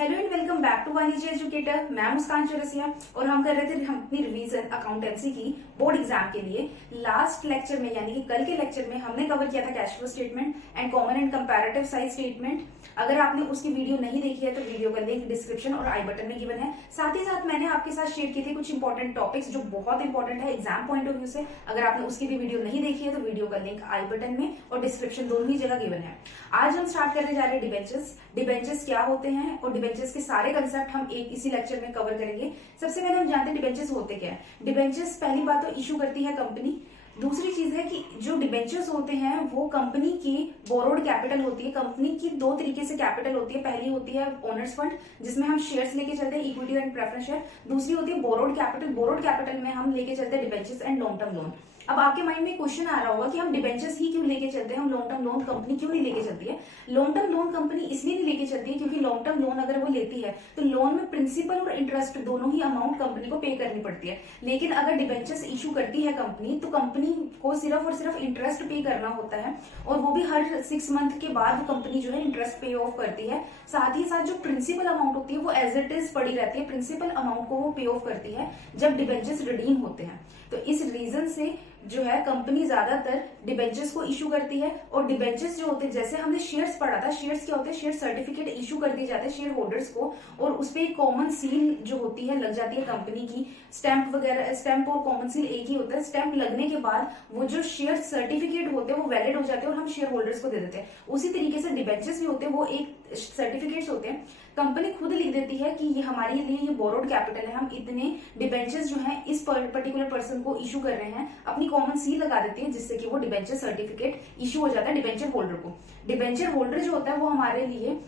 Hello and welcome back to Vanijya educator. मैं मुस्कान चौरसिया और हम कर रहे थे अपनी रिवीजन अकाउंटेंसी की बोर्ड एग्जाम के लिए। लास्ट लेक्चर में यानी कि कल के लेक्चर में हमने कवर किया था cash flow statement and common and comparative size statement. अगर आपने उसकी वीडियो नहीं देखी है तो वीडियो का लिंक डिस्क्रिप्शन और आई बटन में गिवन है। साथ ही साथ मैंने आपके साथ शेयर किए थे कुछ इंपॉर्टेंट टॉपिक्स जो बहुत इंपॉर्टेंट है एग्जाम पॉइंट ऑफ व्यू से। अगर आपने उसकी भी वीडियो नहीं देखी है तो वीडियो का लिंक आई बटन में और डिस्क्रिप्शन दोनों ही जगह गिवन है। आज हम स्टार्ट करने जा रहे हैं डिबेंचर्स। डिबेंचर्स क्या होते हैं और डिबेंचर्स के सारे कंसेप्ट हम एक इसी लेक्चर में कवर करेंगे। सबसे पहले हम जानते हैं डिबेंचर्स होते क्या है। डिबेंचर्स पहली बात तो इशू करती है कंपनी। दूसरी चीज है कि जो डिबेंचर्स होते हैं वो कंपनी की बोरोड कैपिटल होती है। कंपनी की दो तरीके से कैपिटल होती है। पहली होती है ओनर्स फंड जिसमें हम शेयर्स लेके चलते हैं, इक्विटी एंड प्रेफरेंस शेयर। दूसरी होती है बोरोड कैपिटल। बोरोड कैपिटल में हम लेके चलते हैं debentures and long term loan. अब आपके माइंड में क्वेश्चन आ रहा होगा कि हम डिबेंचर्स ही क्यों लेके चलते हैं, हम लॉन्ग टर्म लोन कंपनी क्यों नहीं लेके चलती है। लॉन्ग टर्म लोन कंपनी इसलिए नहीं लेके चलती है क्योंकि लॉन्ग टर्म लोन अगर वो लेती है तो लोन में प्रिंसिपल और इंटरेस्ट दोनों ही अमाउंट कंपनी को पे करनी पड़ती है। लेकिन अगर डिबेंचर्स इशू करती है कंपनी तो कंपनी को सिर्फ और सिर्फ इंटरेस्ट पे करना होता है और वो भी हर 6 मंथ के बाद कंपनी जो है इंटरेस्ट पे ऑफ करती है। साथ ही साथ जो प्रिंसिपल अमाउंट होती है वो एज इट इज पड़ी रहती है। प्रिंसिपल अमाउंट को वो पे ऑफ करती है जब डिबेंचर्स रिडीम होते हैं। तो इस रीजन से जो है कंपनी ज्यादातर डिबेंचर्स को इशू करती है। और डिबेंचर्स जो होते हैं, जैसे हमने शेयर्स पढ़ा था, शेयर्स क्या होते हैं, शेयर सर्टिफिकेट इशू कर दिए जाते हैं शेयर होल्डर्स को और उस पर कॉमन सील जो होती है लग जाती है कंपनी की। स्टैंप वगैरह, स्टैंप और कॉमन सील एक ही होता है। स्टैंप लगने के बाद वो जो शेयर सर्टिफिकेट होते हैं वो वैलिड हो जाते हैं और हम शेयर होल्डर्स को दे देते हैं। उसी तरीके से डिबेंचर्स भी होते हैं, वो एक सर्टिफिकेट्स होते हैं। कंपनी खुद लिख देती है कि ये हमारे लिए ये बोरोड कैपिटल है, हम इतने डिबेंचर्स जो हैं इस पर्टिकुलर पर्सन को इशू कर रहे हैं। अपनी कॉमन सील लगा देती है जिससे कि वो डिबेंचर सर्टिफिकेट इशू हो जाता है डिबेंचर होल्डर को। डिबेंचर होल्डर जो होता है वो हमारे लिए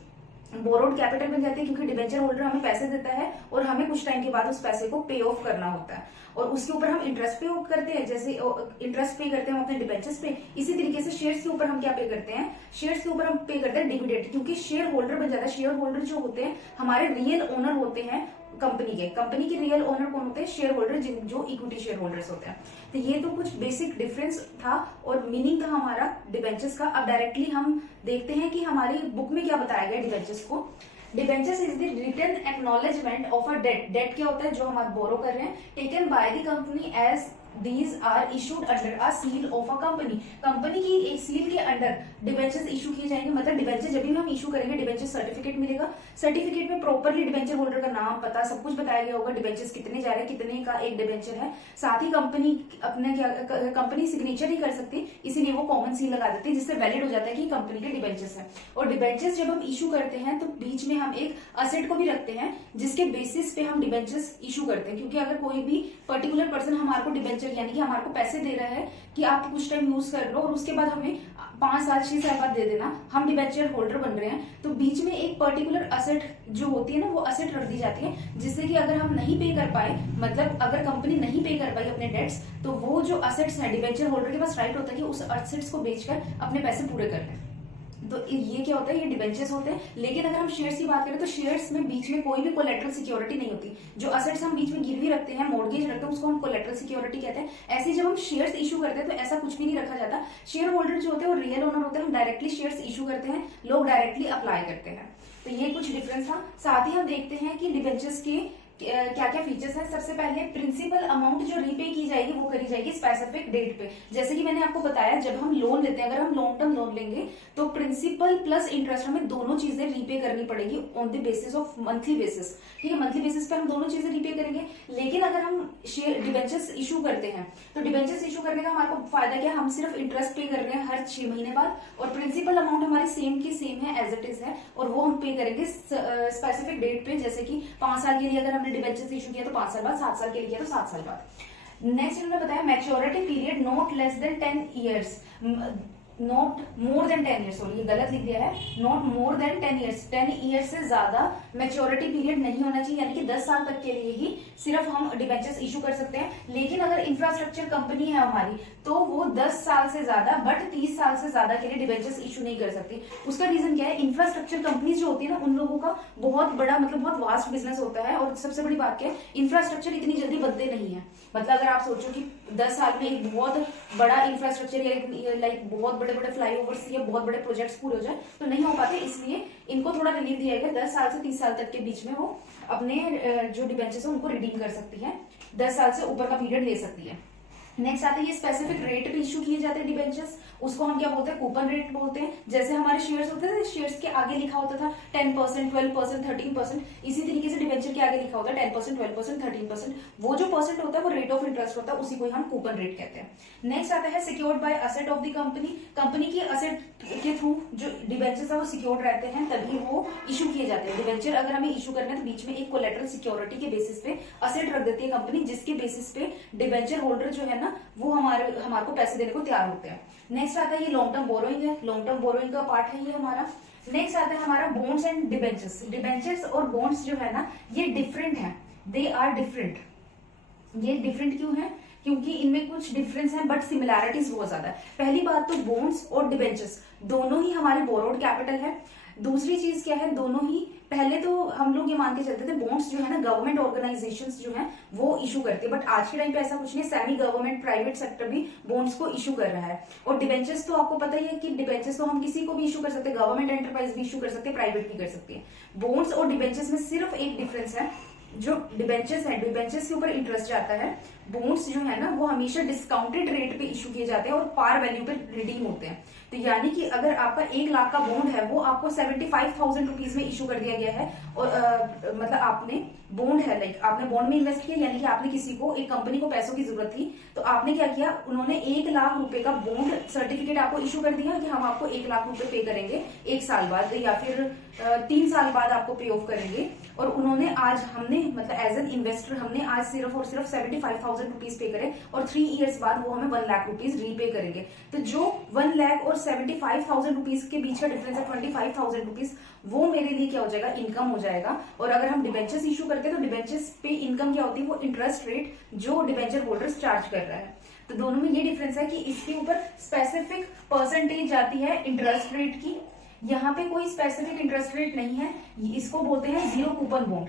बोरोड कैपिटल बन जाते हैं क्योंकि डिबेंचर होल्डर हमें पैसे देता है और हमें कुछ टाइम के बाद उस पैसे को पे ऑफ करना होता है और उसके ऊपर हम इंटरेस्ट पे ऑफ करते हैं। जैसे इंटरेस्ट पे करते हैं हम अपने डिबेंचर्स पे, इसी तरीके से शेयर्स के ऊपर हम क्या पे करते हैं, शेयर्स के ऊपर हम पे करते हैं डिविडेंड। क्योंकि शेयर होल्डर बन जाता है। शेयर होल्डर जो होते हैं हमारे रियल ओनर होते हैं कंपनी के। कंपनी के रियल ओनर कौन होते हैं, शेयर होल्डर, जो इक्विटी शेयर होल्डर्स होते हैं। तो ये तो कुछ बेसिक डिफरेंस था और मीनिंग था हमारा डिबेंचर्स का। अब डायरेक्टली हम देखते हैं कि हमारी बुक में क्या बताया गया डिबेंचर्स को। Debentures is the written acknowledgement of a debt. Debt क्या होता है, जो हम बोरो कर रहे हैं, taken by the company as These are issued under a seal of a company। Company की एक सील के अंडर डिबेंचर्स इशू किए जाएंगे। मतलब डिबेंचर जब भी हम इशू करेंगे डिबेंचर सर्टिफिकेट मिलेगा। सर्टिफिकेट में प्रॉपरली डिबेंचर होल्डर का नाम, पता, सब कुछ बताया गया होगा। डिबेंचर्स कितने जा रहे हैं, कितने का एक डिबेंचर है। साथ ही कंपनी अपने क्या, कंपनी सिग्नेचर ही कर सकती, इसीलिए वो कॉमन सील लगा देती है जिससे वैलिड हो जाता है कि कंपनी के डिबेंचर्स है। और डिबेंचर्स जब हम इशू करते हैं तो बीच में हम एक असेट को भी रखते हैं जिसके बेसिस पे हम डिबेंचर्स इशू करते हैं। क्योंकि अगर कोई भी पर्टिकुलर पर्सन हमारे को डिबेंचर यानी कि हमारे को पैसे दे रहा है कि आप कुछ टाइम यूज कर लो और उसके बाद हमें 5 साल 6 साल बाद दे देना, हम डिबेंचर होल्डर बन रहे हैं, तो बीच में एक पर्टिकुलर असेट जो होती है ना वो असेट रख दी जाती है जिससे कि अगर हम नहीं पे कर पाए, मतलब अगर कंपनी नहीं पे कर पाई अपने डेट्स, तो वो जो असेट्स है डिबेंचर होल्डर के पास राइट होता है कि उस असेट्स को बेचकर अपने पैसे पूरे कर लें। तो ये क्या होता है, ये डिबेंचर्स होते हैं। लेकिन अगर हम शेयर्स की बात करें तो शेयर्स में बीच में कोई भी कोलेटरल सिक्योरिटी नहीं होती। जो असेट्स हम बीच में गिरवी रखते हैं, मॉर्गेज रखते हैं, उसको हम कोलेटरल सिक्योरिटी कहते हैं। ऐसे जब हम शेयर्स इशू करते हैं तो ऐसा कुछ भी नहीं रखा जाता। शेयर होल्डर जो होते हैं वो रियल ओनर होते हैं। हम डायरेक्टली शेयर्स इशू करते हैं, लोग डायरेक्टली अप्लाई करते हैं। तो ये कुछ डिफरेंस था। साथ ही हम देखते हैं कि डिबेंचर्स के क्या क्या फीचर्स हैं। सबसे पहले प्रिंसिपल अमाउंट जो रीपे की जाएगी वो करी जाएगी स्पेसिफिक डेट पे। जैसे कि मैंने आपको बताया जब हम लोन लेते हैं, अगर हम लॉन्ग टर्म लोन लेंगे तो प्रिंसिपल प्लस इंटरेस्ट हमें दोनों चीजें रीपे करनी पड़ेगी on the basis of monthly basis. ठीक है, मंथली बेसिस पे हम दोनों चीजें रीपे करेंगे। लेकिन अगर हम डिबेंचर्स इशू करते हैं तो डिबेंचर्स इशू करने का हमारे को फायदा क्या, हम सिर्फ इंटरेस्ट पे कर रहे हैं हर 6 महीने बाद और प्रिंसिपल अमाउंट हमारी सेम की सेम है, एज इट इज है, और वो हम पे करेंगे स्पेसिफिक डेट पे। जैसे कि 5 साल के लिए अगर हमने डिबेंचर्स इशू किया तो 5 साल बाद, 7 साल के लिए किया तो 7 साल बाद। नेक्स्ट इन्होंने बताया maturity period not less than 10 years, not more than 10 years. Sorry, ये गलत लिख दिया है, not more than 10 years. 10 years से ज्यादा मैच्योरिटी पीरियड नहीं होना चाहिए, यानी कि 10 साल तक के लिए ही सिर्फ हम डिबेंचर्स इशू कर सकते हैं। लेकिन अगर इंफ्रास्ट्रक्चर कंपनी है हमारी तो वो 10 साल से ज्यादा बट 30 साल से ज्यादा के लिए डिबेंचर्स इशू नहीं कर सकती। उसका रीजन क्या है, इंफ्रास्ट्रक्चर कंपनी जो होती है ना उन लोगों का बहुत बड़ा, मतलब बहुत वास्ट बिजनेस होता है। और सबसे बड़ी बात क्या है, इंफ्रास्ट्रक्चर इतनी जल्दी बनते नहीं है। मतलब अगर आप सोचो कि 10 साल में एक बहुत बड़ा इंफ्रास्ट्रक्चर या लाइक बहुत बड़े बड़े फ्लाईओवर्स या बहुत बड़े प्रोजेक्ट्स पूरे हो जाए तो नहीं हो पाते, इसलिए इनको थोड़ा रिलीफ दिया गया। 10 साल से 30 साल तक के बीच में वो अपने जो डिबेंचर्स है उनको रिडीम कर सकती है, 10 साल से ऊपर का पीरियड ले सकती है। नेक्स्ट आता है ये स्पेसिफिक रेट पे इशू किए जाते हैं डिबेंचर्स, उसको हम क्या बोलते हैं, कूपन रेट बोलते हैं। जैसे हमारे शेयर्स होते थे, शेयर्स के आगे लिखा होता था 10%, 12%, 13%, इसी तरीके से डिबेंचर के आगे लिखा होता है 10%, 12%, 13%। वो जो परसेंट होता है वो रेट ऑफ इंटरेस्ट होता है, उसी को हम कूपन रेट कहते हैं। नेक्स्ट आता है secured by asset of the company, company की असेट के थ्रू जो डिबेंचर्स है वो सिक्योर्ड रहते हैं, तभी वो इशू किए जाते हैं। डिबेंचर अगर हमें इशू करना है तो बीच में एक कोलेटरल सिक्योरिटी के बेसिस पे असेट रख देती है कंपनी, जिसके बेसिस पे डिबेंचर होल्डर जो है ना वो हमारे को पैसे देने को तैयार होते हैं। नेक्स्ट आता है ये लॉन्ग टर्म बोरोइंग है, लॉन्ग टर्म बोरोइंग का पार्ट है ये हमारा। नेक्स्ट आता है हमारा बॉन्ड्स एंड डिबेंचर्स। डिबेंचर्स और बॉन्ड्स जो है ना ये डिफरेंट है, दे आर डिफरेंट। ये डिफरेंट क्यों है, क्योंकि इनमें कुछ डिफरेंस है बट सिमिलैरिटीज बहुत ज्यादा है। पहली बात तो बॉन्ड्स और डिबेंचर्स दोनों ही हमारे बोरोड कैपिटल है। दूसरी चीज क्या है, दोनों ही पहले तो हम लोग ये मान के चलते थे बॉन्ड्स जो है ना गवर्नमेंट ऑर्गेनाइजेशंस जो है वो इशू करते हैं, बट आज के टाइम पे ऐसा कुछ नहीं, सेमी गवर्नमेंट प्राइवेट सेक्टर भी बॉन्ड्स को इशू कर रहा है। और डिबेंचर्स तो आपको पता ही है कि डिबेंचर्स तो हम किसी को भी इशू कर सकते हैं, गवर्नमेंट एंटरप्राइज भी इशू कर सकते हैं, प्राइवेट भी कर सकते हैं। बॉन्ड्स और डिबेंचर्स में सिर्फ एक डिफरेंस है, जो डिबेंचर्स है डिबेंचर्स के ऊपर इंटरेस्ट जाता है, बॉन्ड्स जो है ना वो हमेशा डिस्काउंटेड रेट पे इशू किए जाते हैं और पार वैल्यू पे रिडीम होते हैं। तो यानी कि अगर आपका 1 लाख का बॉन्ड है वो आपको 75,000 रुपीज में इशू कर दिया गया है, और मतलब आपने बॉन्ड है लाइक आपने बॉन्ड में इन्वेस्ट किया, यानी कि आपने किसी को एक कंपनी को पैसों की जरूरत थी तो आपने क्या किया, उन्होंने 1 लाख रुपए का बॉन्ड सर्टिफिकेट आपको इशू कर दिया कि हम आपको 1 लाख रुपए पे करेंगे 1 साल बाद या फिर 3 साल बाद आपको पे ऑफ करेंगे। और उन्होंने आज हमने मतलब एज एन इन्वेस्टर हमने आज सिर्फ और सिर्फ 75,000 रुपीज पे करे और 3 इयर्स बाद वो हमें 1 लाख रुपीज रीपे करेंगे। तो जो 1 लाख और 75,000 रुपीज के बीच का डिफरेंस है 25,000 रुपीज, वो मेरे लिए क्या हो जाएगा, इनकम हो जाएगा। और अगर हम डिबेंचर्स इशू करते हैं तो डिबेंचर्स पे इनकम क्या होती है, वो इंटरेस्ट रेट जो डिबेंचर होल्डर्स चार्ज कर रहा है। तो दोनों में ये डिफरेंस है कि इसके ऊपर स्पेसिफिक परसेंटेज जाती है इंटरेस्ट रेट की, यहाँ पे कोई स्पेसिफिक इंटरेस्ट रेट नहीं है। इसको बोलते हैं zero coupon bond,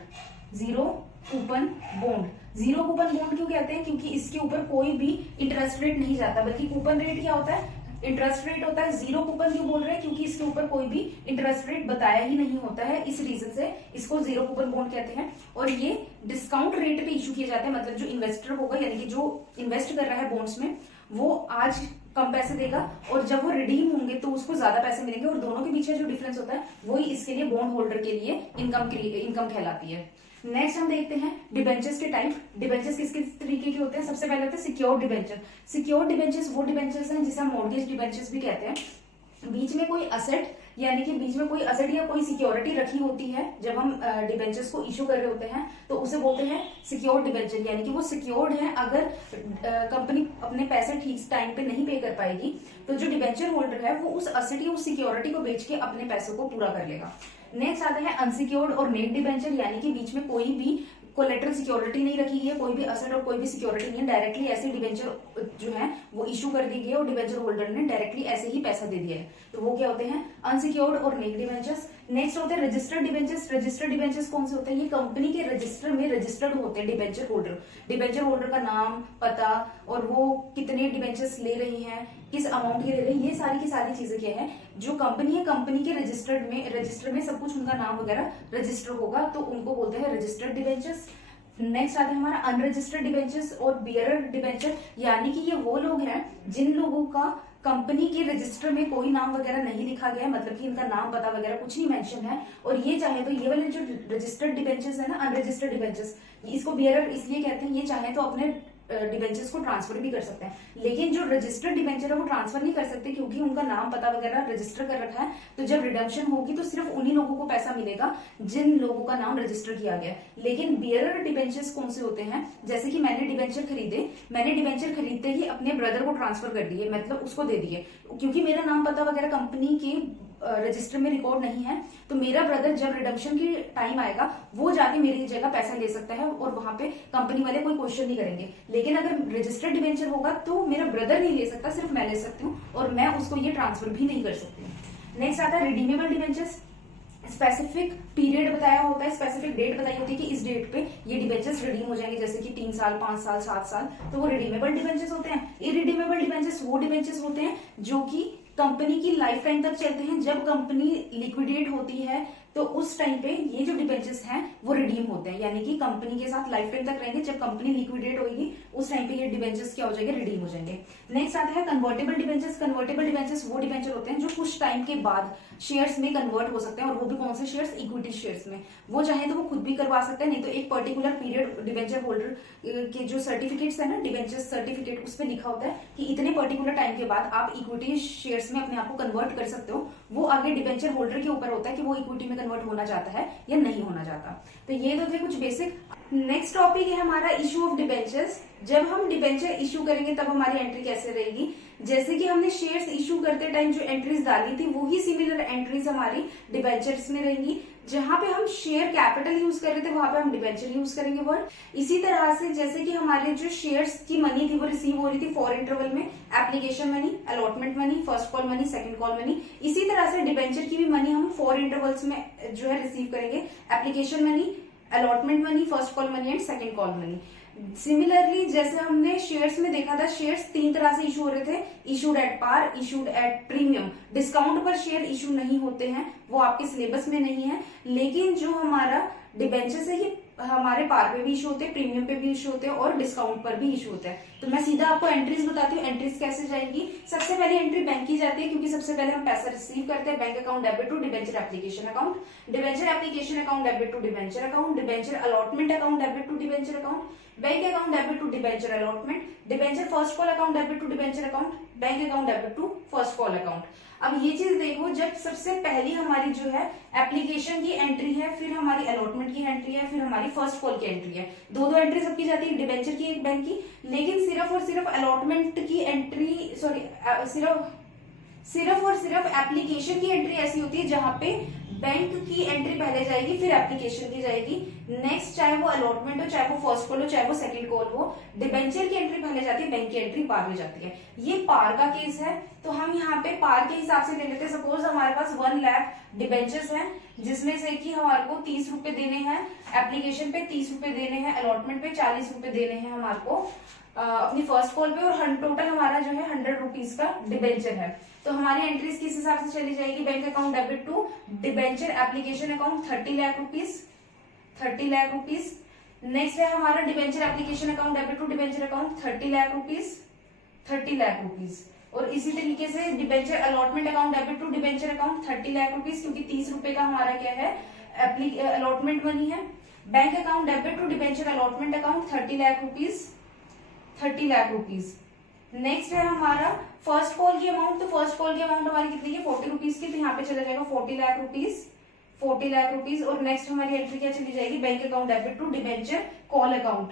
zero coupon bond. Zero coupon bond क्यों कहते हैं, क्योंकि इसके ऊपर कोई भी इंटरेस्ट रेट नहीं जाता, बल्कि कूपन रेट क्या होता है, इंटरेस्ट रेट होता है। जीरो कूपन क्यों बोल रहे हैं, क्योंकि इसके ऊपर कोई भी इंटरेस्ट रेट बताया ही नहीं होता है, इस रीजन से इसको जीरो कूपन बॉन्ड कहते हैं। और ये डिस्काउंट रेट पे इशू किए जाते हैं, मतलब जो इन्वेस्टर होगा यानी कि जो इन्वेस्ट कर रहा है बॉन्ड्स में वो आज कम पैसे देगा और जब वो रिडीम होंगे तो उसको ज्यादा पैसे मिलेंगे, और दोनों के पीछे जो डिफरेंस होता है वही इसके लिए बॉन्ड होल्डर के लिए इनकम कहलाती है। नेक्स्ट हम देखते हैं डिबेंचर्स के टाइप। डिबेंचर्स किस किस तरीके के होते हैं, सबसे पहले होते हैं सिक्योर्ड डिबेंचर। सिक्योर्ड डिबेंचर्स वो डिबेंचर्स हैं जिसे हम मॉर्गेज डिबेंचर्स भी कहते हैं। बीच में कोई असेट यानी कि बीच में कोई असेट या कोई सिक्योरिटी रखी होती है जब हम डिबेंचर्स को इशू कर रहे होते हैं तो उसे बोलते हैं सिक्योर्ड डिबेंचर, यानी कि वो सिक्योर्ड है। अगर कंपनी अपने पैसे ठीक टाइम पे नहीं पे कर पाएगी तो जो डिबेंचर होल्डर है वो उस असेट या उस सिक्योरिटी को बेच के अपने पैसों को पूरा कर लेगा। नेक्स्ट आता है अनसिक्योर्ड और नेट डिबेंचर, यानी कि बीच में कोई भी कोलेटरल सिक्योरिटी नहीं रखी है, कोई भी असेट और कोई भी सिक्योरिटी नहीं है, डायरेक्टली ऐसे डिबेंचर जो है वो इशू कर दी गई और डिबेंचर होल्डर ने डायरेक्टली ऐसे ही पैसा दे दिया है, तो वो क्या होते हैं अनसिक्योर्ड और नेट डिबेंचर्स। नेक्स्ट होते हैं रजिस्टर्ड डिबेंचर्स। रजिस्टर्ड डिबेंचर्स कौन से होते हैं, ये कंपनी के रजिस्टर में रजिस्टर्ड होते हैं डिबेंचर होल्डर। डिबेंचर होल्डर का नाम, पता और वो कितने डिबेंचर्स ले रही हैं, किस अमाउंट के ले रही है, ये सारी की सारी चीजें क्या है, जो कंपनी है कंपनी के रजिस्टर में सब कुछ उनका नाम वगैरह रजिस्टर होगा, तो उनको बोलते हैं रजिस्टर्ड डिबेंचर्स। नेक्स्ट आता है हमारा अनरजिस्टर्ड डिबेंचर्स और बियरर डिबेंचर, यानी कि ये वो लोग हैं जिन लोगों का कंपनी के रजिस्टर में कोई नाम वगैरह नहीं लिखा गया है, मतलब कि इनका नाम पता वगैरह कुछ नहीं मेंशन है, और ये चाहे तो ये वाले जो रजिस्टर्ड डिबेंचर्स है ना अनरजिस्टर्ड डिबेंचर्स, इसको बियरर इसलिए कहते हैं, ये चाहे तो अपने डिबेंचर्स को ट्रांसफर भी कर सकते हैं, लेकिन जो रजिस्टर्ड डिबेंचर है वो ट्रांसफर नहीं कर सकते क्योंकि उनका नाम पता वगैरह रजिस्टर कर रखा है। तो जब रिडम्पशन होगी तो सिर्फ उन्हीं लोगों को पैसा मिलेगा जिन लोगों का नाम रजिस्टर किया गया है। लेकिन बियरर डिबेंचर्स कौन से होते हैं, जैसे कि मैंने डिबेंचर खरीदते ही अपने ब्रदर को ट्रांसफर कर दिए, मतलब उसको दे दिए, क्योंकि मेरा नाम पता वगैरह कंपनी के रजिस्टर में रिकॉर्ड नहीं है, तो मेरा ब्रदर जब रिडम्पशन की टाइम आएगा वो जाके मेरी जगह पैसा ले सकता है और वहां पे कंपनी वाले कोई क्वेश्चन नहीं करेंगे। लेकिन अगर रजिस्टर्ड डिबेंचर होगा तो मेरा ब्रदर नहीं ले सकता, सिर्फ मैं ले सकती हूँ और मैं उसको ये ट्रांसफर भी नहीं कर सकती। नेक्स्ट आता है रिडीमेबल डिबेंचर्स। स्पेसिफिक पीरियड बताया होता है, स्पेसिफिक डेट बताई होती है कि इस डेट पे ये डिबेंचर्स रिडीम हो जाएंगे, जैसे कि 3 साल, 5 साल, 7 साल, तो वो रिडीमेबल डिबेंचर्स होते हैं। इरिडीमेबल डिबेंचर्स वो डिबेंचर्स होते हैं जो कि कंपनी की लाइफ टाइम तक चलते हैं। जब कंपनी लिक्विडेट होती है तो उस टाइम पे ये जो डिबेंचर्स हैं वो रिडीम होते हैं, यानी कि कंपनी के साथ लाइफ टाइम तक रहेंगे। जब कंपनी लिक्विडेट होगी उस टाइम पे ये डिबेंचर्स क्या हो जाएंगे, रिडीम हो जाएंगे। नेक्स्ट आता है कन्वर्टेबल डिबेंचर्स। कन्वर्टेबल डिबेंचर्स वो डिबेंचर होते हैं जो कुछ टाइम के बाद शेयर्स में कन्वर्ट हो सकते हैं, और वो भी कौन से शेयर्स, इक्विटी शेयर्स में। वो चाहे तो वो खुद भी करवा सकते हैं, नहीं तो एक पर्टिकुलर पीरियड डिबेंचर होल्डर के जो सर्टिफिकेट्स है ना, डिबेंचर सर्टिफिकेट, उस पर लिखा होता है कि इतने पर्टिकुलर टाइम के बाद आप इक्विटी शेयर्स में अपने आप को कन्वर्ट कर सकते हो। वो आगे डिबेंचर होल्डर के ऊपर होता है कि वो इक्विटी में कन्वर्ट होना चाहता है या नहीं होना चाहता। तो ये तो थे कुछ बेसिक। नेक्स्ट टॉपिक है हमारा इशू ऑफ डिबेंचर्स। जब हम डिबेंचर इशू करेंगे तब हमारी एंट्री कैसे रहेगी, जैसे कि हमने शेयर्स इशू करते टाइम जो एंट्रीज डाली थी वही सिमिलर एंट्रीज हमारी डिबेंचर्स में रहेंगी। जहां पे हम शेयर कैपिटल यूज कर रहे थे वहां पे हम डिबेंचर यूज करेंगे वर्ड। इसी तरह से जैसे कि हमारे जो शेयर्स की मनी थी वो रिसीव हो रही थी 4 इंटरवल में, application money, allotment money, first call money, second call money. इसी तरह से डिबेंचर की भी मनी हम 4 इंटरवल्स में जो है रिसीव करेंगे, application money, allotment money, first call money and second call money. Similarly जैसे हमने शेयर्स में देखा था, शेयर्स 3 तरह से इशू हो रहे थे, issued at par, issued at premium. Discount पर शेयर इशू नहीं होते हैं, वो आपके सिलेबस में नहीं है, लेकिन जो हमारा डिबेंचर्स है ये हमारे पार पे भी इशू होते हैं, प्रीमियम पे भी इशू होते हैं और डिस्काउंट पर भी इशू होता है। तो मैं सीधा आपको एंट्रीज बताती हूँ, एंट्रीज कैसे जाएंगी। सबसे पहले एंट्री बैंक की जाती है, क्योंकि सबसे पहले हम पैसा रिसीव करते हैं। Bank account debit to debenture application account, debenture application account debit to debenture account, debenture allotment account debit to debenture account, bank account debit to debenture allotment, debenture first call account debit to debenture account, bank account debit to first call account. अब ये चीज देखो, जब सबसे पहली हमारी जो है एप्लीकेशन की एंट्री है, फिर हमारी अलॉटमेंट की एंट्री है, फिर हमारी फर्स्ट कॉल की एंट्री है, दो एंट्री सबकी जाती है, डिबेंचर की एक बैंक की। लेकिन सिर्फ और सिर्फ अलॉटमेंट की एंट्री, सिर्फ और सिर्फ एप्लीकेशन की एंट्री ऐसी होती है जहां पे बैंक की एंट्री पहले जाएगी फिर एप्लीकेशन की जाएगी। नेक्स्ट चाहे वो अलॉटमेंट हो, चाहे वो फर्स्ट कॉल हो, चाहे वो सेकंड कॉल हो, डिबेंचर की एंट्री पहले जाती है, बैंक की एंट्री पार में जाती है। ये पार का केस है, तो हम यहाँ पे पार के हिसाब से ले लेते हैं। सपोज हमारे पास 1 लाख डिबेंचर्स हैं, जिसमें से कि हमारे को 30 रुपए देने हैं, एप्लीकेशन पे 30 रुपए देने हैं, अलॉटमेंट पे 40 रुपए देने हैं हमारे को अपनी फर्स्ट कॉल पे, और टोटल हमारा जो है 100 रुपीज का डिबेंचर है। तो हमारी एंट्रीज किस हिसाब से चली जाएगी, bank account debit to debenture application account 30 lakh rupees, 30 lakh rupees. Next है हमारा debenture application account debit to debenture account 30 lakh rupees, 30 lakh rupees. और इसी तरीके से debenture allotment account debit to debenture account 30 lakh rupees, क्योंकि 30 रुपए का हमारा क्या है, अलॉटमेंट मनी है। Bank account debit to debenture allotment account 30 lakh rupees, 30 lakh rupees. Next है हमारा फर्स्ट कॉल की अमाउंट, तो फर्स्ट कॉल की अमाउंट हमारी कितनी है, 40 रुपीज की, तो यहाँ पे चला जाएगा 40 लाख रुपीज, 40 लाख रुपीज। और नेक्स्ट हमारी एंट्री क्या चली जाएगी, bank account debit to debenture call account,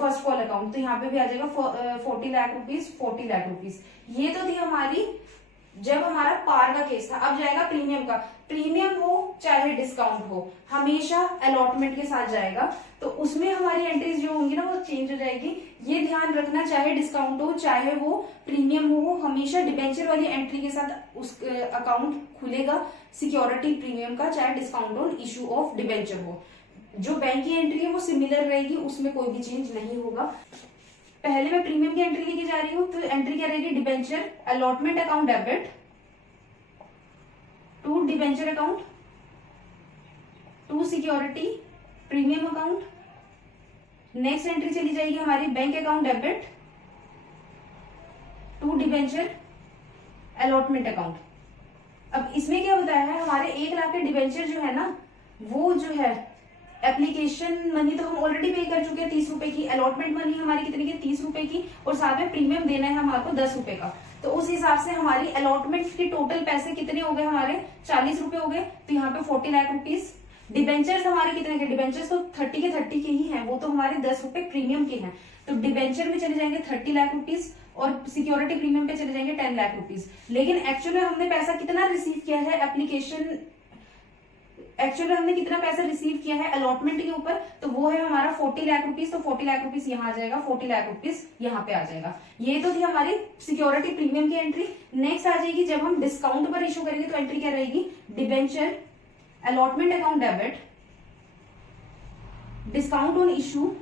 first call account, तो यहाँ पे भी आ जाएगा 40 लाख रुपीज, 40 लाख रुपीज। ये तो थी हमारी जब हमारा पार का केस था। अब जाएगा प्रीमियम का। प्रीमियम हो चाहे डिस्काउंट हो, हमेशा अलॉटमेंट के साथ जाएगा, तो उसमें हमारी एंट्रीज जो होंगी ना वो चेंज हो जाएगी। ये ध्यान रखना, चाहे डिस्काउंट हो चाहे वो प्रीमियम हो, हमेशा डिबेंचर वाली एंट्री के साथ उस अकाउंट खुलेगा सिक्योरिटी प्रीमियम का, चाहे discount on issue of debenture हो। जो बैंक की एंट्री है वो सिमिलर रहेगी, उसमें कोई भी चेंज नहीं होगा। पहले मैं प्रीमियम की एंट्री लेके जा रही हूँ, तो एंट्री क्या रहेगी, debenture allotment account debit to debenture account to security premium account. Next entry चली जाएगी हमारी bank account debit to debenture allotment account. अब इसमें क्या बताया है, हमारे 1 लाख के डिबेंचर जो है ना, वो जो है एप्लीकेशन मनी तो हम ऑलरेडी पे कर चुके हैं 30 रुपए की, अलॉटमेंट मनी हमारी कितनी की 30 रुपए की, और साथ में प्रीमियम देना है हमारे को 10 रुपए का। तो उस हिसाब से हमारी अलॉटमेंट के टोटल पैसे कितने हो गए, हमारे 40 रुपए हो गए, तो यहाँ पे 40 लाख रुपीज। डिबेंचर्स हमारे कितने के, डिबेंचर्स तो 30 के 30 के ही हैं, वो तो हमारे 10 रुपए प्रीमियम के हैं, तो डिबेंचर में चले जाएंगे 30 लाख रुपीज, और सिक्योरिटी प्रीमियम पे चले जाएंगे 10 लाख रुपीज। लेकिन एक्चुअली हमने पैसा कितना रिसीव किया है एप्लीकेशन, एक्चुअली हमने कितना पैसा रिसीव किया है अलॉटमेंट के ऊपर, तो वो है हमारा 40 लाख रुपीज। तो 40 लाख रुपीज यहाँ आ जाएगा, 40 लाख रुपीज यहाँ पे आ जाएगा। ये तो थी हमारी सिक्योरिटी प्रीमियम की एंट्री। नेक्स्ट आ जाएगी जब हम डिस्काउंट पर इशू करेंगे, तो एंट्री क्या रहेगी, debenture allotment account debit, discount on issue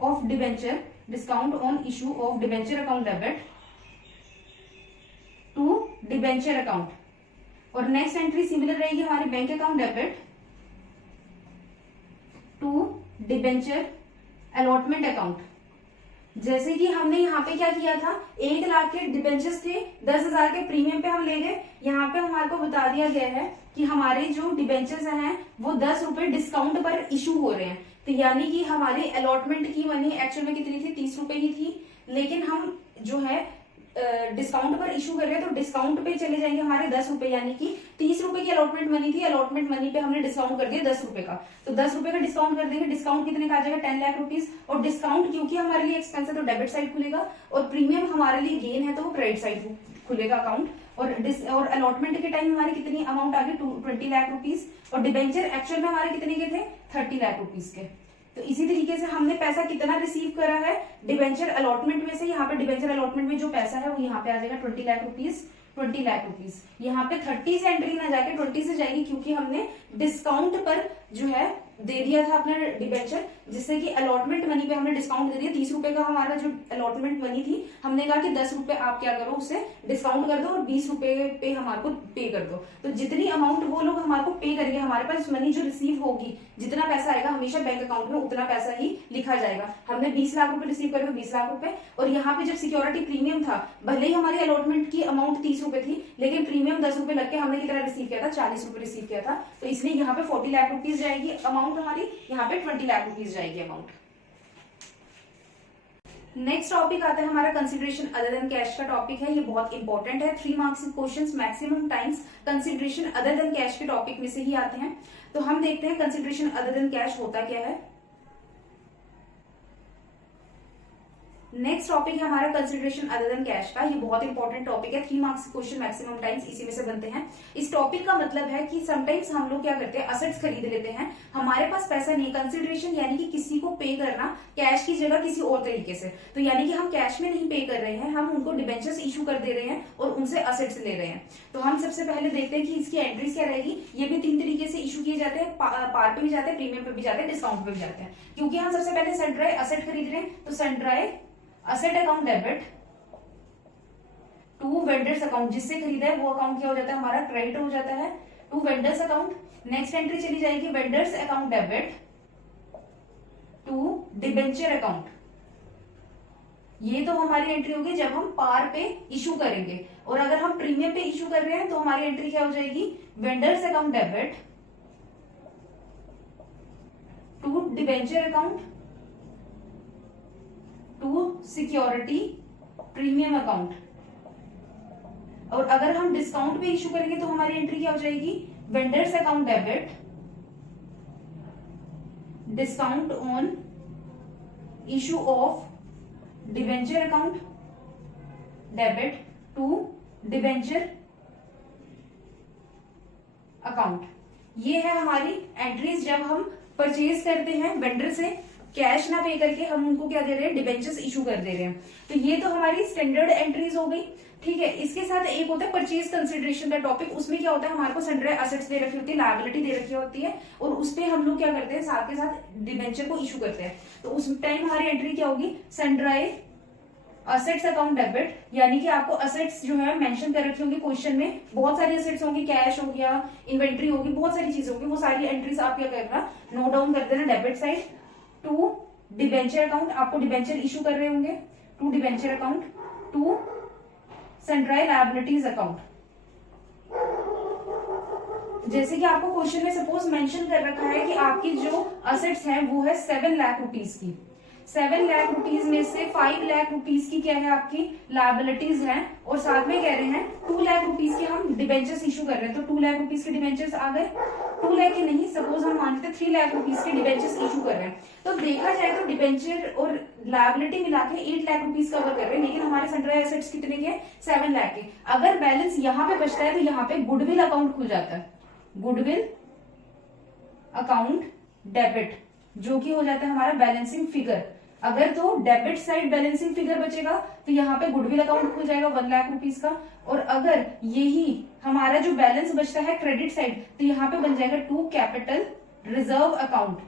of debenture, discount on issue of debenture account debit to debenture account. और नेक्स्ट एंट्री सिमिलर रहेगी हमारे bank account debit to debenture allotment account. जैसे कि हमने यहाँ पे क्या किया था, 1 लाख के डिबेंचर्स थे, 10,000 के प्रीमियम पे हम ले गए। यहाँ पे हमारे को बता दिया गया है कि हमारे जो डिबेंचर्स हैं वो 10 रुपए डिस्काउंट पर इशू हो रहे हैं। तो यानी कि हमारी अलॉटमेंट की मनी एक्चुअल में कितनी थी, 30 रुपए ही थी, लेकिन हम जो है डिस्काउंट पर इशू कर रहे हैं तो डिस्काउंट पे चले जाएंगे हमारे 10 रुपए, यानी कि 30 रुपए की अलॉटमेंट मनी थी, अलॉटमेंट मनी पे हमने डिस्काउंट कर दिया 10 रुपए का, तो 10 रुपए का डिस्काउंट कर देंगे। डिस्काउंट कितने का आ जाएगा, 10 लाख रुपीज। और डिस्काउंट क्योंकि हमारे लिए एक्सपेंस है तो डेबिट साइड खुलेगा, और प्रीमियम हमारे लिए गेन है तो वो क्रेडिट साइड खुलेगा अकाउंट। और अलॉटमेंट के टाइम हमारे कितनी अमाउंट आ गई, 20 लाख रुपीज, और डिबेंचर एक्चुअल में हमारे कितने के थे, 30 लाख रुपीज के। तो इसी तरीके से हमने पैसा कितना रिसीव करा है डिबेंचर अलॉटमेंट में से, यहाँ पे डिबेंचर अलॉटमेंट में जो पैसा है वो यहाँ पे आ जाएगा 20 लाख रुपीज, 20 लाख रुपीज। यहाँ पे 30 से एंट्री ना जाके 20 से जाएगी, क्योंकि हमने डिस्काउंट पर जो है दे दिया था अपना डिबेंचर, जिससे कि अलॉटमेंट मनी पे हमने डिस्काउंट दे दिया। 30 रुपए का हमारा जो अलॉटमेंट मनी थी, हमने कहा कि 10 रुपए आप क्या करो उससे डिस्काउंट कर दो और 20 रुपए पे हमारे को पे कर दो। तो जितनी अमाउंट वो लोग हमारे को पे करेंगे, हमारे पास मनी जो रिसीव होगी, जितना पैसा आएगा हमेशा बैंक अकाउंट में उतना पैसा ही लिखा जाएगा। हमने 20 लाख रुपए रिसीव करे तो 20 लाख रुपए, और यहाँ पे जब सिक्योरिटी प्रीमियम था, भले ही हमारी अलॉटमेंट की अमाउंट 30 रुपए थी, लेकिन प्रीमियम 10 रुपए लग के हमने कितना रिसीव किया था, 40 रुपए रिसीव किया था। तो इसलिए यहाँ पे 40 लाख रुपीज जाएगी अमाउंट हमारी, यहाँ पे 20 लाख रुपीज जाएगी अमाउंट। नेक्स्ट टॉपिक आता है हमारा कंसिडरेशन अदर देन कैश का टॉपिक है। ये बहुत इंपॉर्टेंट है, 3 marks questions maximum times consideration other than cash के टॉपिक में से ही आते हैं। तो हम देखते हैं कंसिडरेशन अदर देन कैश होता क्या है। नेक्स्ट टॉपिक है हमारा कंसिडरेशन अदर देन कैश का। ये बहुत इंपॉर्टेंट टॉपिक है, 3 मार्क्स क्वेश्चन मैक्सिमम टाइम्स इसी में से बनते हैं। इस टॉपिक का मतलब है कि समटाइम्स हम लोग क्या करते हैं, असेट्स खरीद लेते हैं, हमारे पास पैसा नहीं, कंसिडरेशन यानी कि किसी को पे करना कैश की जगह किसी और तरीके से। तो यानी कि हम कैश में नहीं पे कर रहे हैं, हम उनको डिबेंचर्स इशू कर दे रहे हैं और उनसे असेट्स ले रहे हैं। तो हम सबसे पहले देखते हैं कि इसकी एंट्रीज क्या रहेगी। ये भी 3 तरीके से इशू किए जाते हैं, पार पे भी जाते हैं, प्रीमियम पे भी जाते हैं, डिस्काउंट पे भी जाते हैं। क्योंकि हम सबसे पहले सनड्राई असेट खरीद रहे हैं, तो sundry asset account debit to vendors account, जिससे खरीदा है वो अकाउंट क्या हो जाता है हमारा, क्रेडिट हो जाता है to vendors account. Next entry चली जाएगी vendors account debit to debenture account. ये तो हमारी एंट्री होगी जब हम पार पे इशू करेंगे, और अगर हम प्रीमियम पे इशू कर रहे हैं तो हमारी एंट्री क्या हो जाएगी, vendors account debit to debenture account to security premium account. और अगर हम डिस्काउंट पे इशू करेंगे तो हमारी एंट्री क्या हो जाएगी, vendors account debit discount on issue of debenture account debit to debenture account. ये है हमारी एंट्रीज जब हम परचेज करते हैं वेंडर से, कैश ना पे करके हम उनको क्या दे रहे हैं, डिबेंचर्स इशू कर दे रहे हैं। तो ये तो हमारी स्टैंडर्ड एंट्रीज हो गई। ठीक है, इसके साथ एक होता है परचेज कंसिडरेशन का टॉपिक। उसमें क्या होता है, हमारे को सन्ड्री असेट्स दे रखी होती है, लायबिलिटी दे रखी होती है, और उस पे हम लोग क्या करते हैं, साथ के साथ डिबेंचर को इशू करते हैं। तो उस टाइम हमारी एंट्री क्या होगी, सन्ड्री असेट्स अकाउंट डेबिट, यानी कि आपको असेट्स जो है मेंशन कर रखी होंगी क्वेश्चन में, बहुत सारी असेट्स होंगी, कैश हो गया, इन्वेंट्री होगी, बहुत सारी चीजें होंगी, वो सारी एंट्रीज आप क्या करना, नोट डाउन कर देना debit side to debenture account, आपको डिबेंचर इशू कर रहे होंगे, to debenture account to sundry liabilities account. जैसे कि आपको क्वेश्चन में सपोज मेंशन कर रखा है कि आपकी जो असेट्स हैं वो है 7 लाख रुपीज की, 7 लाख रुपीज में से 5 लाख रुपीज की क्या है आपकी लायबिलिटीज हैं, और साथ में कह रहे हैं 2 लाख रुपीज के हम डिबेंचर्स इशू कर रहे हैं। तो 2 लाख रुपीज के डिबेंचर्स आ गए, 2 लाख के नहीं, सपोज हम मानते हैं 3 लाख रुपीज के डिबेंचर्स इशू कर रहे हैं। तो देखा जाए तो डिबेंचर और लायबिलिटी मिला के 8 लाख रुपीज कवर कर रहे हैं, लेकिन हमारे सन्ड्री एसेट्स कितने के, 7 लाख के। अगर बैलेंस यहाँ पे बचता है तो यहाँ पे गुडविल अकाउंट खुल जाता है, गुडविल अकाउंट डेबिट, जो कि हो जाता है हमारा बैलेंसिंग फिगर। अगर तो डेबिट साइड बैलेंसिंग फिगर बचेगा तो यहाँ पे गुडविल अकाउंट खुल जाएगा 1 लाख रुपीज का, और अगर यही हमारा जो बैलेंस बचता है क्रेडिट साइड तो यहाँ पे बन जाएगा टू कैपिटल रिजर्व अकाउंट,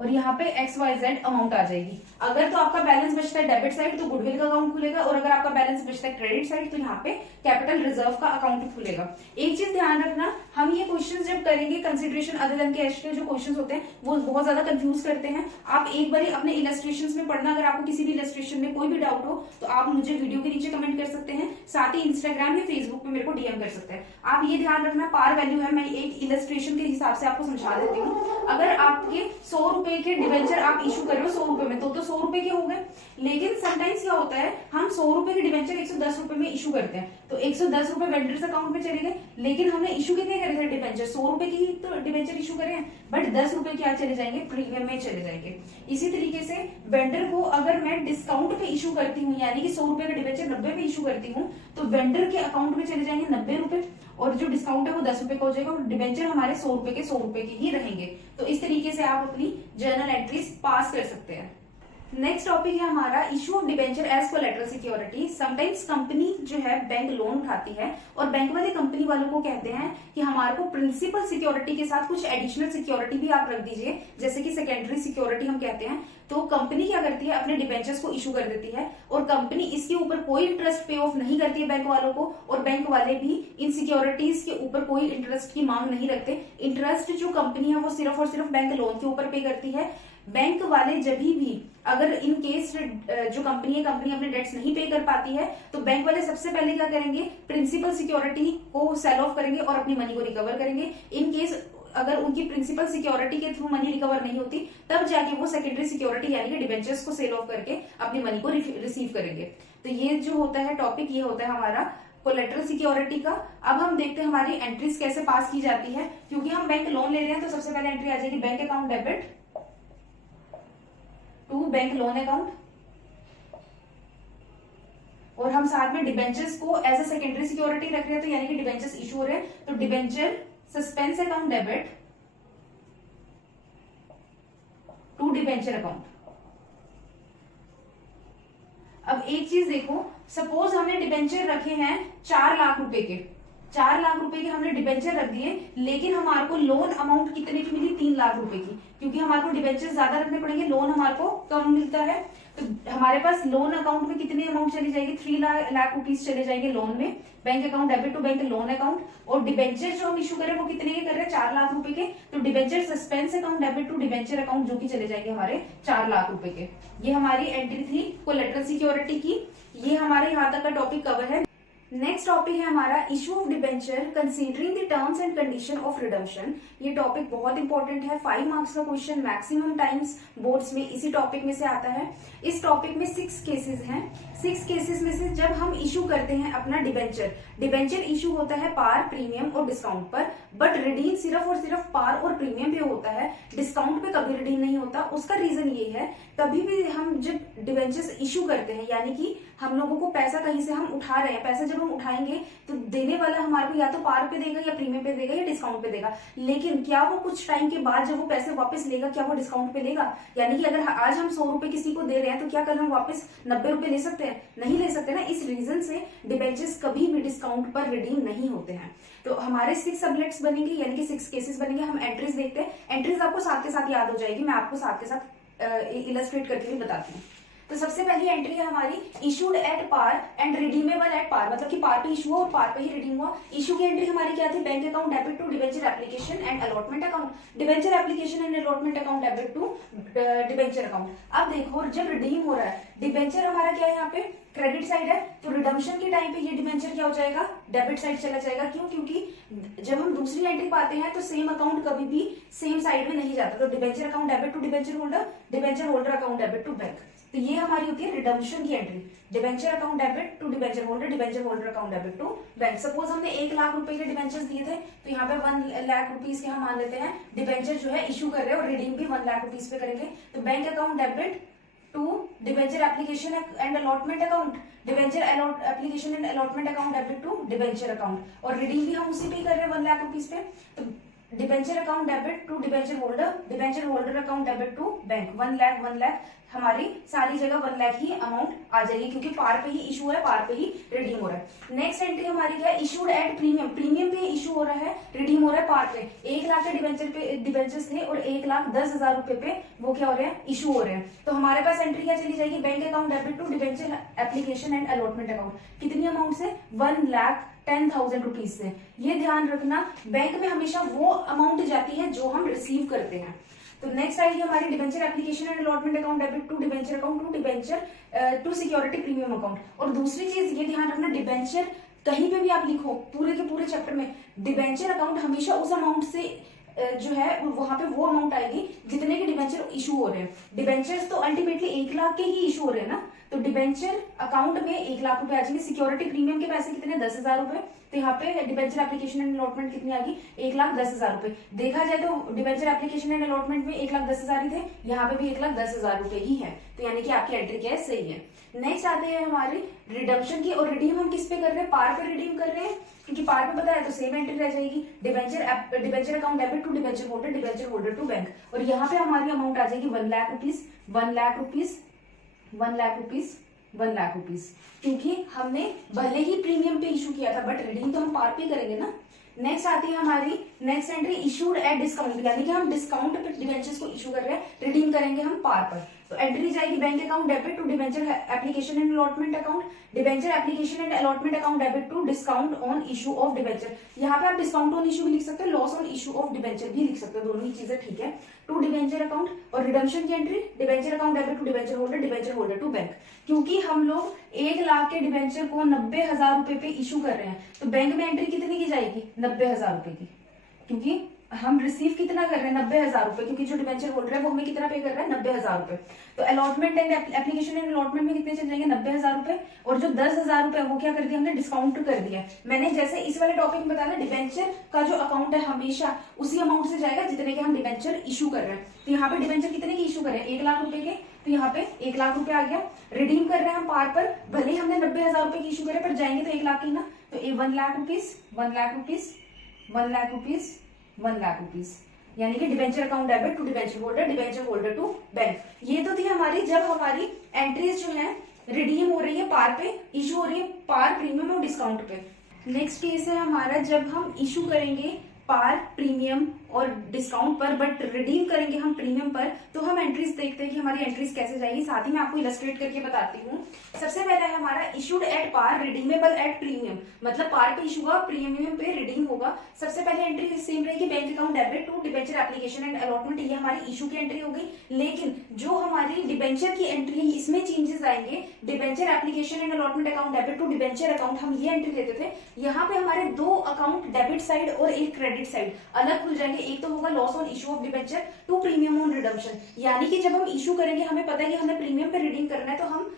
और यहाँ पे XYZ अमाउंट आ जाएगी। अगर तो आपका बैलेंस बचता है डेबिट साइड तो गुडविल का अकाउंट खुलेगा, और अगर आपका बैलेंस बचता है क्रेडिट साइड तो यहाँ पे कैपिटल रिजर्व का अकाउंट खुलेगा। एक चीज ध्यान रखना, हम ये क्वेश्चन जब करेंगे कंसिडरेशन अदर देन कैश के जो क्वेश्चन होते हैं वो बहुत ज्यादा कंफ्यूज करते हैं। आप एक बार अपने इलस्ट्रेशन में पढ़ना, अगर आपको किसी भी इलस्ट्रेशन में कोई भी डाउट हो तो आप मुझे वीडियो के नीचे कमेंट कर सकते हैं, साथ ही इंस्टाग्राम या फेसबुक पे मेरे को डीएम कर सकते हैं। आप ये ध्यान रखना, पार वैल्यू है, मैं एक इलस्ट्रेशन के हिसाब से आपको समझा देती हूँ। अगर आपके 100 रुपए के डिवेंचर आप इशू कर रहे हो 100 रुपए में तो 100 रुपए के हो गए, लेकिन समटाइम्स क्या होता है हम 100 रुपए के डिवेंचर 110 रुपए में इशू करते हैं, तो 110 रुपए वेंडर्स अकाउंट में चले गए, लेकिन हमने इशू कितने करे थे डिवेंचर 100 रुपए की ही तो डिवेंचर इशू करे हैं, बट 10 रुपए क्या चले जाएंगे प्रीमियम में चले जाएंगे। इसी तरीके से वेंडर को अगर मैं डिस्काउंट पे इशू करती हूँ, यानी कि 100 रुपए का डिवेंचर 90 पे इशू करती हूँ, तो वेंडर के अकाउंट में चले जाएंगे 90 रुपए, और जो डिस्काउंट है वो 10 रुपए का हो जाएगा, और डिवेंचर हमारे 100 रुपए के 100 रुपए के ही रहेंगे। तो इस तरीके से आप अपनी जर्नल एंट्रीज पास कर सकते हैं। नेक्स्ट टॉपिक है हमारा issue of debenture as collateral security. Sometimes company जो है बैंक लोन उठाती है और बैंक वाले कंपनी वालों को कहते हैं कि हमारे को प्रिंसिपल सिक्योरिटी के साथ कुछ एडिशनल सिक्योरिटी भी आप रख दीजिए, जैसे कि सेकेंडरी सिक्योरिटी हम कहते हैं। तो कंपनी क्या करती है, अपने डिबेंचर्स को इशू कर देती है, और कंपनी इसके ऊपर कोई इंटरेस्ट पे ऑफ नहीं करती है बैंक वालों को, और बैंक वाले भी इन सिक्योरिटीज के ऊपर कोई इंटरेस्ट की मांग नहीं रखते। इंटरेस्ट जो कंपनी है वो सिर्फ और सिर्फ बैंक लोन के ऊपर पे करती है। बैंक वाले जब भी अगर इन केस जो कंपनी अपने डेट्स नहीं पे कर पाती है तो बैंक वाले सबसे पहले क्या करेंगे, प्रिंसिपल सिक्योरिटी को सेल ऑफ करेंगे और अपनी मनी को रिकवर करेंगे। इन केस अगर उनकी प्रिंसिपल सिक्योरिटी के थ्रू मनी रिकवर नहीं होती तब जाके वो सेकेंडरी सिक्योरिटी यानी कि डिबेंचर्स को सेल ऑफ करके अपनी मनी को रिसीव करेंगे। तो ये जो होता है टॉपिक, ये होता है हमारा कोलेटरल सिक्योरिटी का। अब हम देखते हैं हमारी एंट्रीज कैसे पास की जाती है। क्योंकि हम बैंक लोन ले रहे हैं तो सबसे पहले एंट्री आ जाएगी bank account debit to bank loan account, और हम साथ में डिबेंचर्स को एज ए सेकेंडरी सिक्योरिटी रख रहे हैं, तो यानी कि डिबेंचर्स इशू हो रहे हैं तो debenture suspense account debit to debenture account. अब एक चीज देखो, सपोज हमने डिबेंचर रखे हैं 4 लाख रुपए के, 4 लाख रुपए के हमने डिबेंचर रख दिए, लेकिन हमारे को लोन अमाउंट कितने की मिली, 3 लाख रुपए की। क्योंकि हमारे को डिबेंचर ज्यादा रखने पड़ेंगे, लोन हमारे को कम मिलता है, तो हमारे पास लोन अकाउंट में कितनी अमाउंट चली जाएगी, 3 लाख रुपीज चले जाएंगे लोन में, bank account debit to bank loan account. और डिबेंचर जो हम इशू करें वो कितने के कर रहे हैं, 4 लाख रुपए के, तो debenture suspense account debit to debenture account जो कि चले जाएंगे हमारे 4 लाख रुपए के। ये हमारी एंट्री थी कोलेटरल सिक्योरिटी की। ये हमारे यहाँ तक का टॉपिक कवर है। नेक्स्ट टॉपिक है हमारा issue of debenture considering the terms and condition of redemption. ये टॉपिक बहुत इंपॉर्टेंट है, 5 मार्क्स का क्वेश्चन मैक्सिमम टाइम्स बोर्ड्स में इसी टॉपिक में से आता है। इस टॉपिक में 6 केसेस हैं। 6 केसेस में से जब हम इशू करते हैं अपना डिबेंचर इशू होता है पार, प्रीमियम और डिस्काउंट पर, बट रिडीम सिर्फ और सिर्फ पार और प्रीमियम पे होता है, डिस्काउंट पे कभी रिडीम नहीं होता। उसका रीजन ये है, कभी भी हम जब डिबेंचर्स इशू करते हैं यानी कि हम लोगों को पैसा कहीं से हम उठा रहे हैं, पैसा जब हम उठाएंगे तो देने वाला हमारे को या तो पार पे देगा या प्रीमियम पे देगा या डिस्काउंट पे देगा, लेकिन क्या वो कुछ टाइम के बाद जब वो पैसे वापस लेगा क्या वो डिस्काउंट पे लेगा? यानी कि अगर आज हम 100 रुपए किसी को दे रहे हैं तो क्या कल हम वापस 90 रुपए ले सकते हैं? नहीं ले सकते ना। इस रीजन से डिबेंचर्स कभी भी डिस्काउंट पर रिडीम नहीं होते हैं। तो हमारे 6 सबलेट्स बनेंगे यानी कि 6 केसेस बनेंगे। हम एंट्रीज देखते हैं, एंट्रीज आपको साथ के साथ याद हो जाएगी, मैं आपको साथ के साथ इलस्ट्रेट करके भी बताती हूँ। तो सबसे पहली एंट्री है हमारी issued at par and redeemable at par, मतलब कि पार पे इशू हुआ और पार पे ही रिडीम हुआ। इशू की एंट्री हमारी क्या थी, bank account debit to debenture application and allotment account, debenture application and allotment account debit to debenture account. अब देखो जब रिडीम हो रहा है, डिबेंचर हमारा क्या है यहाँ पे क्रेडिट साइड है, तो रिडम्पशन के टाइम पे ये डिबेंचर क्या हो जाएगा, डेबिट साइड चला जाएगा। क्यों? क्योंकि जब हम दूसरी एंट्री पाते हैं तो सेम अकाउंट कभी भी सेम साइड में नहीं जाता। तो debenture account debit to debenture holder account debit to bank. तो ये हमारी होती है रिडम्पशन की entry, debenture account debit to debenture holder account debit to bank. Suppose हमने 1 लाख रुपए के डिबेंचर्स दिए थे, तो यहाँ पे 1 लाख रुपीज के हम मान लेते हैं डिबेंचर जो है इशू कर रहे हैं और रिडीम भी 1 लाख रुपीज पे करेंगे। तो bank account debit to debenture application and allotment account, debenture application and allotment account debit to debenture account, और रिडीम भी हम उसी पे ही कर रहे हैं 1 लाख रुपीज पे। तो debenture account debit to debenture holder account debit to bank. 1 lakh हमारी सारी जगह 1 लाख ही अमाउंट आ जाएगी, क्योंकि पार पे ही इशू है, पार पे ही रिडीम हो रहा है। नेक्स्ट एंट्री हमारी क्या है, इशूड एट प्रीमियम पे इशू हो रहा है, रिडीम हो रहा है पार पे। 1 लाख के डिबेंचर्स थे और 1,10,000 रुपए पे वो क्या हो रहे हैं, इशू हो रहे हैं। तो हमारे पास एंट्री क्या चली जाएगी, bank account debit to debenture application and allotment account. कितनी अमाउंट से, 1,10,000 रुपीज से। ये ध्यान रखना, बैंक में हमेशा वो अमाउंट जाती है जो हम रिसीव करते हैं। तो नेक्स्ट आएगी हमारी debenture application and allotment account debit to debenture account to debenture to security premium account. और दूसरी चीज ये ध्यान रखना, डिबेंचर कहीं पे भी आप लिखो पूरे के पूरे चैप्टर में, डिबेंचर अकाउंट हमेशा उस अमाउंट से जो है वहां पे वो अमाउंट आएगी जितने के डिबेंचर इशू हो रहे हैं। डिबेंचर्स तो अल्टीमेटली 1 लाख के ही इशू हो रहे हैं ना, तो डिबेंचर अकाउंट में 1 लाख रुपए आ जाएंगे। सिक्योरिटी प्रीमियम के पैसे कितने, 10,000 रुपए। तो यहाँ पे डिबेंचर एप्लीकेशन एंड अलॉटमेंट कितनी आ गई, 1,10,000 रुपए। देखा जाए तो डिबेंचर एप्लीकेशन एंड अलॉटमेंट में 1,10,000 ही थे, यहाँ पे भी 1,10,000 रुपए ही है। तो यानी कि आपकी एंट्री क्या है, सही है। नेक्स्ट आते हैं हमारी रिडम्पशन की, और रिडीम हम किस पे कर रहे हैं, पार पे रिडीम कर रहे हैं, क्योंकि पार पे पता है तो सेम एंट्री रह जाएगी, debenture account debit to debenture holder to bank. और यहाँ पे हमारी अमाउंट आ जाएगी 1 lakh rupees, 1 lakh rupees, 1 lakh rupees, 1 lakh rupees, क्योंकि हमने भले ही प्रीमियम पे इशू किया था बट रिडीम तो हम पार पे करेंगे ना। नेक्स्ट आती है हमारी next entry, issued at discount, यानी कि हम डिस्काउंट पे डिबेंचर्स को इशू कर रहे हैं, रिडीम करेंगे हम पार पर। तो एंट्री जाएगी bank account debit to debenture application and allotment account, debenture application and allotment account debit to discount on issue of debenture. यहाँ पे आप डिस्काउंट ऑन इशू भी लिख सकते हो, loss on issue of debenture भी लिख सकते हो, दोनों ही चीजें ठीक है। टू डिबेंचर अकाउंट, और रिडम्पशन की entry debenture account debit to debenture holder to bank. क्योंकि हम लोग 1 लाख के डिबेंचर को 90,000 रुपए पे इशू कर रहे हैं, तो बैंक में एंट्री कितनी की जाएगी, 90,000 रुपए की, क्योंकि हम रिसीव कितना कर रहे हैं, 90,000 रुपए, क्योंकि जो डिबेंचर होल्डर है वो हमें कितना पे कर रहा है, 90,000 रुपए। तो allotment and application and allotment में कितने चल जाएंगे, 90,000 रुपए। और जो 10,000 रुपए वो क्या कर दिया हमने, डिस्काउंट कर दिया। मैंने जैसे इस वाले टॉपिक में बताया, डिबेंचर का जो अकाउंट है हमेशा उसी अमाउंट से जाएगा जितने के हम डिबेंचर इशू कर रहे हैं। तो यहाँ पे डिबेंचर कितने की इशू कर रहे हैं, 1 लाख रुपए के, तो यहाँ पे 1 लाख रुपए आ गया। रिडीम कर रहे हैं हम पार पर, भले ही हमने 90,000 रुपए की इशू करे पर जाएंगे तो 1 लाख की ना, तो 1 lakh rupees, 1 lakh rupees, 1 lakh rupees, 1 lakh rupees, यानी कि debenture account debit to debenture holder to bank. ये तो थी हमारी जब हमारी एंट्रीज जो है रिडीम हो रही है पार पे, इशू हो रही है पार प्रीमियम और डिस्काउंट पे। नेक्स्ट केस है हमारा जब हम इशू करेंगे पार प्रीमियम और डिस्काउंट पर बट रिडीम करेंगे हम प्रीमियम पर, तो हम एंट्रीज देखते हैं कि हमारी एंट्रीज कैसे जाएगी। साथ ही मैं आपको इलस्ट्रेट करके बताती हूँ। सबसे पहला है हमारा issued at par, redeemable at premium, मतलब पार पे इशू होगा, प्रीमियम पे रिडीम होगा। सबसे पहले एंट्री सेम रहेगी, bank account debit to debenture application and allotment, ये हमारी इशू की एंट्री होगी। लेकिन जो हमारी डिबेंचर की एंट्री है इसमें चेंजेस आएंगे। Debenture application and allotment account debit to debenture account, हम ये एंट्री लेते थे, यहाँ पे हमारे 2 अकाउंट डेबिट साइड और एक क्रेडिट साइड अलग खुल जाएंगे। एक तो होगा loss on issue of debenture to premium on redemption, यानी कि जब हम इशू करेंगे हमें पता है कि हमें प्रीमियम पे रिडीम करना है, तो हम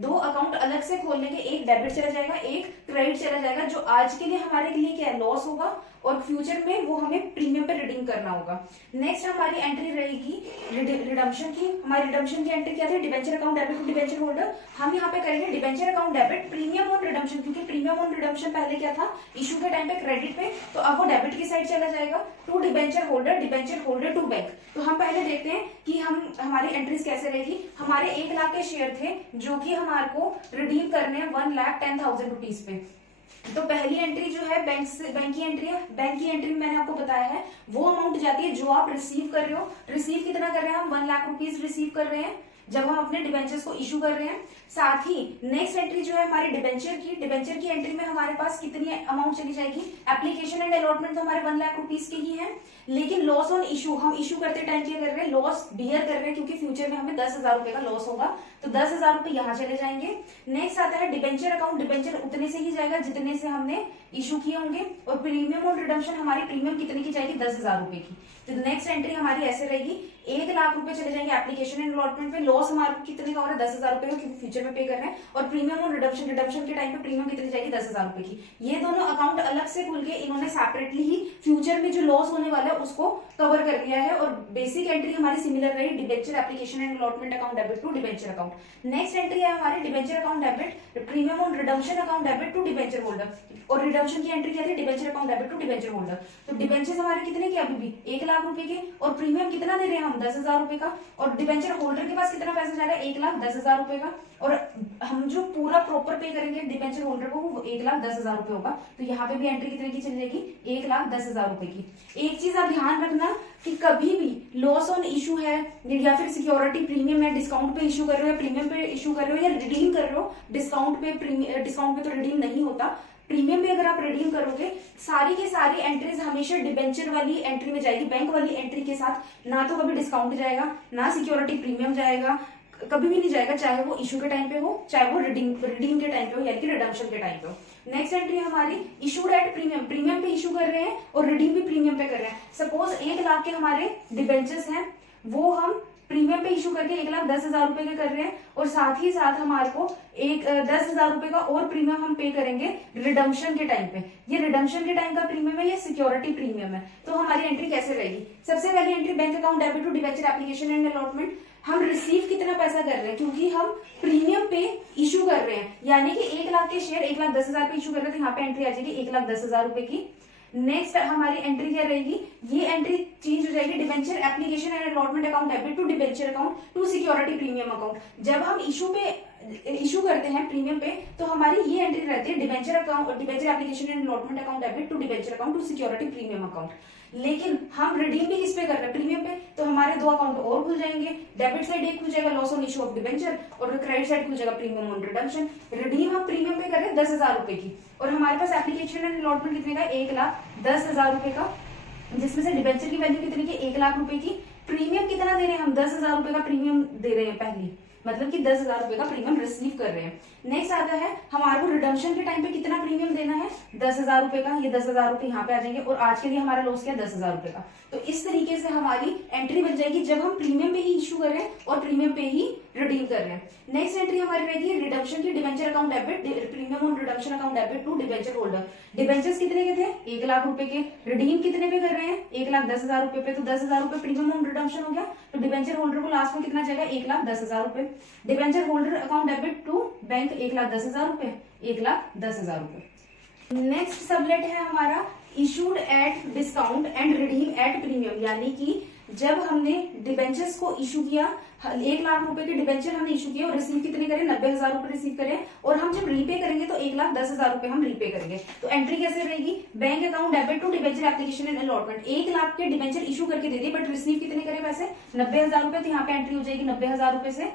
2 अकाउंट अलग से खोल लेंगे, एक डेबिट चला जाएगा, एक क्रेडिट चला जाएगा, जो आज के लिए हमारे लिए क्या है, लॉस होगा, और फ्यूचर में वो हमें प्रीमियम पे रिडीम करना होगा। नेक्स्ट हमारी एंट्री रहेगी रिडम्पशन की। हमारी रिडम्पशन की एंट्री क्या थी, debenture account debit to debenture holder. हम यहाँ पे करेंगे debenture account debit premium on redemption, क्योंकि प्रीमियम ऑन रिडम्पशन पहले क्या था, इशू के टाइम पे क्रेडिट पे, तो अब वो डेबिट की साइड चला जाएगा, to debenture holder to bank. तो हम पहले देखते हैं कि हमारी एंट्रीज कैसे रहेगी। हमारे 1 लाख के शेयर थे जो कि हमारे को रिडीम करने हैं 1,10,000 रुपीज पे। तो पहली एंट्री जो है बैंक की एंट्री है। बैंक की एंट्री में मैंने आपको बताया है वो अमाउंट जाती है जो आप रिसीव कर रहे हो। रिसीव कितना कर रहे हैं हम, 1 लाख रुपीज रिसीव कर रहे हैं जब हम अपने डिबेंचर्स को इशू कर रहे हैं। साथ ही नेक्स्ट एंट्री जो है हमारी डिबेंचर की एंट्री में हमारे पास कितनी अमाउंट चली जाएगी, एप्लीकेशन एंड अलॉटमेंट तो हमारे 1 लाख रुपीज के ही है, लेकिन लॉस ऑन इशू, हम इशू करते टाइम क्या कर रहे हैं, लॉस बियर कर रहे हैं, क्योंकि फ्यूचर में हमें 10,000 रुपए का लॉस होगा, तो 10,000 रुपए यहाँ चले जाएंगे। नेक्स्ट आता है डिबेंचर अकाउंट, डिबेंचर उतने से ही जाएगा जितने से हमने इशू किए होंगे, और प्रीमियम और रिडम्पशन हमारी प्रीमियम कितने की जाएगी, 10,000 रुपए की। तो नेक्स्ट एंट्री हमारी ऐसे रहेगी, 1,00,000 रुपए चले जाएंगे एप्लीकेशन एंड अलॉटमेंट पे। लॉस हमारे को कितने का हो रहा है, 10,000 रुपए का, क्योंकि फ्यूचर में पे कर रहे हैं। और प्रीमियम और रिडम्पशन के टाइम पे प्रीमियम कितनी जाएगी, 10,000 रुपए की। ये दोनों अकाउंट अलग से खुल के इन्होंने सेपरेटली ही फ्यूचर में जो लॉस होने वाला है उसको कवर कर लिया है। और बेसिक एंट्री हमारी सिमिलर रही, debenture application and allotment account debit to debenture account. Next entry है हमारी डिबेंचर अकाउंट डेबिट, प्रीमियम और redemption account debit to debenture holder. और रिडम्पशन की एंट्री क्या थी, debenture account debit to debenture holder. तो डिबेंचर हमारे कितने के अभी भी 1,00,000 रुपए के, और प्रीमियम कितना दे रहे हैं हम, 10,000 रुपए का। और डिबेंचर होल्डर के पास कितना पैसा जा रहा है, 1,10,000 रुपए का। और हम जो पूरा प्रॉपर पे करेंगे डिबेंचर होल्डर को, वो 1,10,000 रुपए होगा। तो यहाँ पे भी एंट्री कितने की चली जाएगी, 1,10,000 रुपए की। एक चीज आप ध्यान रखना कि कभी भी लॉस ऑन इशू है या फिर सिक्योरिटी प्रीमियम है, डिस्काउंट पे इशू कर रहे हो या प्रीमियम पे इशू कर रहे हो या रिडीम कर रहे हो, डिस्काउंट पे तो रिडीम नहीं होता, प्रीमियम भी अगर आप रिडीम करोगे, सारी की सारी एंट्रीज हमेशा डिबेंचर वाली एंट्री में जाएगी, बैंक वाली एंट्री के साथ। ना तो कभी डिस्काउंट जाएगा, ना सिक्योरिटी प्रीमियम जाएगा, कभी भी नहीं जाएगा, चाहे वो इशू के टाइम पे हो, चाहे वो रिडीम के टाइम पे हो, यानी कि रिडम्पशन के टाइम पे हो। नेक्स्ट एंट्री हमारी इशूड एट प्रीमियम, प्रीमियम पे इशू कर रहे हैं और रिडीम भी प्रीमियम पे कर रहे हैं। सपोज 1,00,000 के हमारे डिबेंचर्स हैं, वो हम प्रीमियम पे इशू करके 1,10,000 रुपए के कर रहे हैं, और साथ ही साथ हमारे को 10,000 रुपए का और प्रीमियम हम पे करेंगे रिडम्पशन के टाइम पे। ये रिडम्पशन के टाइम का प्रीमियम है, ये सिक्योरिटी प्रीमियम है। तो हमारी एंट्री कैसे रहेगी, सबसे पहली entry bank account debit to debenture application and allotment. हम रिसीव कितना पैसा कर रहे हैं, क्योंकि हम प्रीमियम पे इशू कर रहे हैं, यानी कि 1,00,000 के शेयर 1,10,000 पे इशू कर रहे हैं, तो यहाँ पे एंट्री आ जाएगी 1,10,000 रुपए की। नेक्स्ट हमारी एंट्री क्या रहेगी, ये एंट्री चेंज हो जाएगी, debenture application and allotment account debit to debenture account to security premium account. जब हम इशू करते हैं प्रीमियम पे, तो हमारी ये एंट्री रहती है, debenture application and allotment account debit to debenture account to security premium account. लेकिन हम रिडीम भी किस पे कर रहे हैं, प्रीमियम पे, तो हमारे दो अकाउंट और खुल जाएंगे। डेबिट साइड एक खुल जाएगा loss on issue of debenture, और क्रेडिट साइड खुल जाएगा प्रीमियम ऑन रिडम्पशन। रिडीम हम प्रीमियम पे कर रहे हैं 10,000 रुपए की, और हमारे पास एप्लीकेशन एंड अलॉटमेंट कितने का, 1,10,000 रुपए का, जिसमें से डिबेंचर की वैल्यू कितनी की, 1,00,000 रुपए की। प्रीमियम कितना दे रहे हैं हम, 10,000 रुपए का प्रीमियम दे रहे हैं पहले, मतलब कि 10,000 रुपए का प्रीमियम रिसीव कर रहे हैं। नेक्स्ट आता है हमारे को रिडम्पशन के टाइम पे कितना प्रीमियम देना है, 10,000 रुपए का। ये 10,000 रुपए यहाँ पे आ जाएंगे, और आज के लिए हमारा लॉस क्या, 10,000 रुपए का। तो इस तरीके से हमारी एंट्री बन जाएगी जब हम प्रीमियम पे ही इशू कर रहे हैं और प्रीमियम पे ही रिडीम कर रहे हैं। नेक्स्ट एंट्री हमारी रहेगी रिडम्पशन की, debenture account debit, premium on redemption account debit to debenture holder. Debentures कितने के थे, 1,00,000 रुपए के, रिडीम कितने पे कर रहे हैं, 1,10,000 रुपए पे, तो 10,000 रुपए प्रीमियम ऑन रिडम्पशन हो गया। तो डिबेंचर होल्डर को लास्ट में कितना जाएगा, 1,10,000 रुपए। Debenture holder account debit to bank 1,10,000 रुपए, 1,10,000 रुपए। नेक्स्ट सबलेट है हमारा issued at discount and redeem at premium, यानी कि जब हमने डिबेंचर्स को इशू किया, 1,00,000 रुपए के डिबेंचर हमने इशू किया और रिसीव कितने करें, 90,000 रुपए रिसीव करें, और हम जब रीपे करेंगे तो 1,10,000 रुपए हम रीपे करेंगे। तो एंट्री कैसे रहेगी, bank account debit to debenture application and allotment. 1,00,000 के डिबेंचर इशू करके दे दिए, बट रिसीव कितने करें पैसे, 90,000 रुपए, तो यहाँ पे एंट्री हो जाएगी 90,000 रुपए से।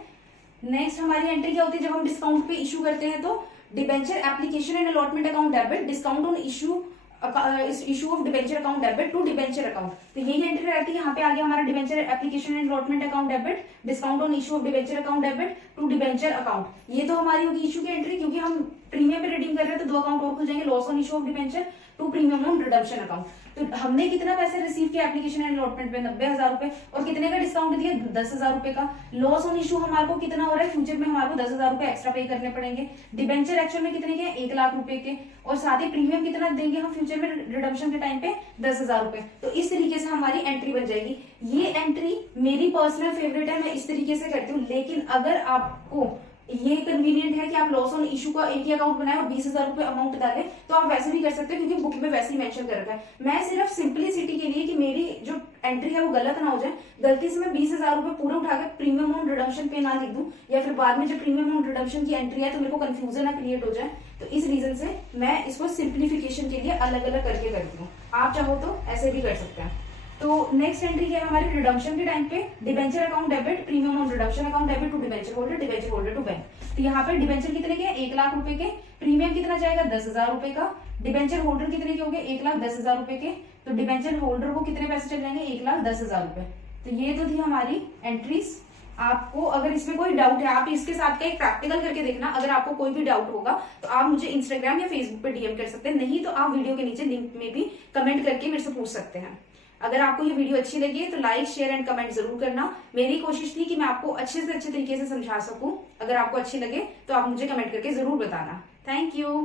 नेक्स्ट हमारी एंट्री क्या होती है, जब हम डिस्काउंट पे इशू करते हैं, तो debenture application and allotment account debit, discount on issue of debenture account debit to debenture account. तो यही एंट्री रहती है। यहाँ पे आ गया हमारा debenture application and allotment account debit, discount on issue of debenture account debit to debenture account. ये तो हमारी होगी इशू की एंट्री, क्योंकि हम प्रीमियम पे रिडीम कर रहे हैं, तो दो अकाउंट और खुल जाएंगे, loss on issue of debenture to premium on redemption account. तो हमने कितना पैसे रिसीव किया एप्लीकेशन एंड अलॉटमेंट पे, 90,000 रुपए, और कितने का डिस्काउंट दिया, 10,000 रुपए का। लॉस ऑन इशू हमारे को कितना हो रहा है, फ्यूचर में हमारे को 10,000 रुपए एक्स्ट्रा पे करने पड़ेंगे। डिबेंचर एक्चुअल में कितने के, 1,00,000 रुपए के, और साथ ही प्रीमियम कितना देंगे हम फ्यूचर में रिडम्पशन के टाइम पे, 10,000 रुपए। तो इस तरीके से हमारी एंट्री बन जाएगी। ये एंट्री मेरी पर्सनल फेवरेट है, मैं इस तरीके से करती हूँ। लेकिन अगर आपको ये कन्वीनियंट है कि आप लॉस ऑन इशू का एक ही अकाउंट बनाए और 20,000 रुपए अमाउंट डालें, तो आप वैसे भी कर सकते हैं, क्योंकि बुक में वैसे ही मेंशन कर रखा है। मैं सिर्फ सिंपलिसिटी के लिए कि मेरी जो एंट्री है वो गलत ना हो जाए, गलती से मैं 20,000 रुपए पूरे उठाकर प्रीमियम ऑन रिडम्पशन पे ना लिख दूं, या फिर बाद में जब प्रीमियम ऑन रिडम्पशन की एंट्री है तो मेरे को कंफ्यूजन ना क्रिएट हो जाए। तो इस रीजन से मैं इसको सिंप्लीफिकेशन के लिए अलग अलग करके करती हूँ। आप चाहो तो ऐसे भी कर सकते हैं। तो नेक्स्ट एंट्री क्या है हमारी, रिडम्पशन के टाइम पे debenture account debit, premium on redemption account debit to debenture holder to bank. तो यहाँ पे डिबेंचर कितने के, 1,00,000 रुपए के, प्रीमियम कितना जाएगा, 10,000 रुपए का। डिबेंचर होल्डर कितने के हो गए, 1,10,000 रुपए के, तो डिबेंचर होल्डर को कितने पैसे चल जाएंगे, 1,10,000 रुपए। तो ये तो थी हमारी एंट्रीज। आपको अगर इसमें कोई डाउट है, आप इसके साथ का एक प्रैक्टिकल करके देखना। अगर आपको कोई भी डाउट होगा तो आप मुझे इंस्टाग्राम या फेसबुक पे डीएम कर सकते हैं, नहीं तो आप वीडियो के नीचे लिंक में भी कमेंट करके मेरे से पूछ सकते हैं। अगर आपको ये वीडियो अच्छी लगी तो लाइक शेयर एंड कमेंट जरूर करना। मेरी कोशिश थी कि मैं आपको अच्छे से अच्छे तरीके से समझा सकूं। अगर आपको अच्छी लगे तो आप मुझे कमेंट करके जरूर बताना। Thank you.